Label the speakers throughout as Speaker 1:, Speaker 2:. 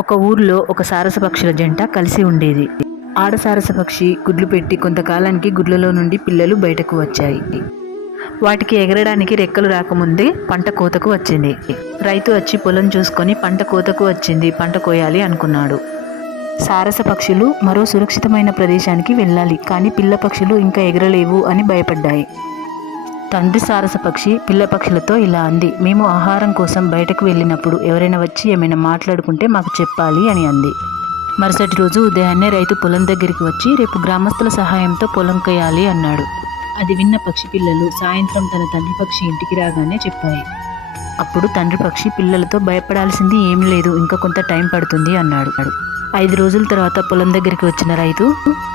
Speaker 1: ఒక ఊర్లో ఒక సారస పక్షుల జంట కలిసి ఉండేది. ఆడ సారస పక్షి గుడ్లు పెట్టి కొంతకాలానికి గుడ్లలో నుండి పిల్లలు బయటకు వచ్చాయి. వాటికి ఎగరడానికి రెక్కలు రాకముందే పంట కోతకు వచ్చింది. రైతు వచ్చి పొలం చూసుకొని పంట కోతకు వచ్చింది పంట కోయాలి అనుకున్నాడు. సారస పక్షులు మరో సురక్షితమైన ప్రదేశానికి వెళ్ళాలి కానీ పిల్ల పక్షులు ఇంకా ఎగరలేవు అని భయపడ్డాయి. తండ్రి సారస పక్షి పిల్ల పక్షులతో ఇలా అంది. మేము ఆహారం కోసం బయటకు వెళ్ళినప్పుడు ఎవరైనా వచ్చి ఏమైనా మాట్లాడుకుంటే మాకు చెప్పాలి అని అంది. మరుసటి రోజు ఉదయాన్నే రైతు పొలం దగ్గరికి వచ్చి రేపు గ్రామస్తుల సహాయంతో పొలం కొయ్యాలి అన్నాడు. అది విన్న పక్షి పిల్లలు సాయంత్రం తన తండ్రి పక్షి ఇంటికి రాగానే చెప్పాయి. అప్పుడు తండ్రి పక్షి పిల్లలతో భయపడాల్సింది ఏం లేదు ఇంకా కొంత టైం పడుతుంది అన్నాడు. ఐదు రోజుల తర్వాత పొలం దగ్గరికి వచ్చిన రైతు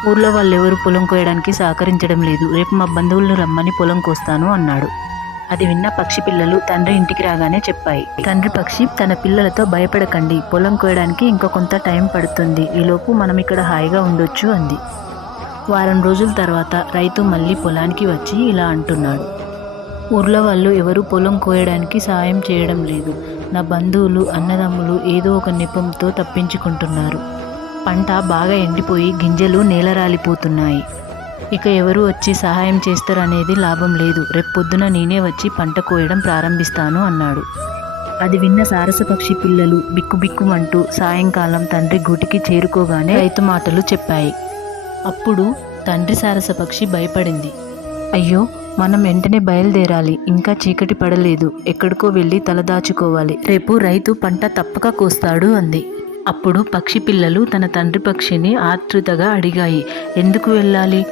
Speaker 1: ఊర్లో వాళ్ళెవరు పొలం కోయడానికి సహకరించడం లేదు. రేపు మా బంధువులను రమ్మని పొలం కోస్తాను అన్నాడు. అది విన్న పక్షి పిల్లలు తండ్రి ఇంటికి రాగానే చెప్పాయి. తండ్రి పక్షి తన పిల్లలతో భయపడకండి. పొలం కోయడానికి ఇంకా కొంత టైం పడుతుంది. ఈలోపు మనం ఇక్కడ హాయిగా ఉండొచ్చు అంది. వారం రోజుల తర్వాత రైతు మళ్ళీ పొలానికి వచ్చి ఇలా అంటున్నాడు. ఊర్లో వాళ్ళు ఎవరు పొలం కోయడానికి సాయం చేయడం లేదు. నా బంధువులు అన్నదమ్ములు ఏదో ఒక నిపంతో తప్పించుకుంటున్నారు. పంట బాగా ఎండిపోయి గింజలు నేలరాలిపోతున్నాయి. ఇక ఎవరు వచ్చి సహాయం చేస్తారనేది లాభం లేదు. రేపొద్దున నేనే వచ్చి పంట కోయడం ప్రారంభిస్తాను అన్నాడు. అది విన్న సారసపక్షి పిల్లలు బిక్కుబిక్కుమంటూ సాయంకాలం తండ్రి గూటికి చేరుకోగానే రైతు మాటలు చెప్పాయి. అప్పుడు తండ్రి సారసపక్షి భయపడింది. అయ్యో మనం వెంటనే బయలుదేరాలి. ఇంకా చీకటి పడలేదు. ఎక్కడికో వెళ్ళి తలదాచుకోవాలి రేపు రైతు పంట తప్పక కోస్తాడు అంది. అప్పుడు పక్షి పిల్లలు తన తండ్రి పక్షిని ఆతృతగా అడిగాయి. ఎందుకు వెళ్ళాలి?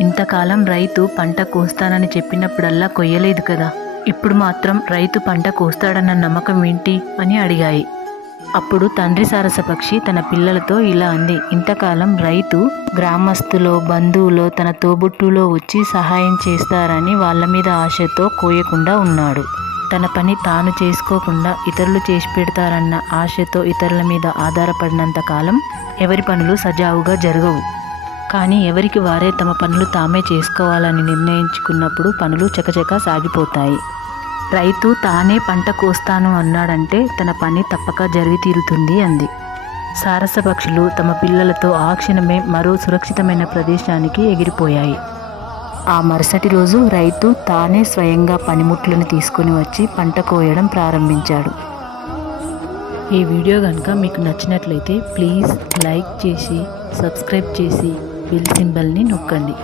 Speaker 1: ఇంతకాలం రైతు పంట కోస్తానని చెప్పినప్పుడల్లా కొయ్యలేదు కదా. ఇప్పుడు మాత్రం రైతు పంట కోస్తాడన్న నమ్మకం ఏంటి? అని అడిగాయి. అప్పుడు తండ్రి సారస పక్షి తన పిల్లలతో ఇలా అంది. ఇంతకాలం రైతు గ్రామస్తులో బంధువులో తన తోబుట్టులో వచ్చి సహాయం చేస్తారని వాళ్ళ మీద ఆశతో కోయకుండా ఉన్నాడు. తన పని తాను చేసుకోకుండా ఇతరులు చేసి పెడతారన్న ఆశతో ఇతరుల మీద ఆధారపడినంత కాలం ఎవరి పనులు సజావుగా జరగవు. కానీ ఎవరికి వారే తమ పనులు తామే చేసుకోవాలని నిర్ణయించుకున్నప్పుడు పనులు చకచకా సాగిపోతాయి. రైతు తానే పంట కోస్తాను అన్నాడంటే తన పని తప్పక జరిగి తీరుతుంది అంది. సారస పక్షులు తమ పిల్లలతో ఆ క్షణమే మరో సురక్షితమైన ప్రదేశానికి ఎగిరిపోయాయి. ఆ మరుసటి రోజు రైతు తానే స్వయంగా పనిముట్లను తీసుకుని వచ్చి పంట కోయడం ప్రారంభించాడు. ఈ వీడియో కనుక మీకు నచ్చినట్లయితే ప్లీజ్ లైక్ చేసి సబ్స్క్రైబ్ చేసి బిల్ సింబల్ని నొక్కండి.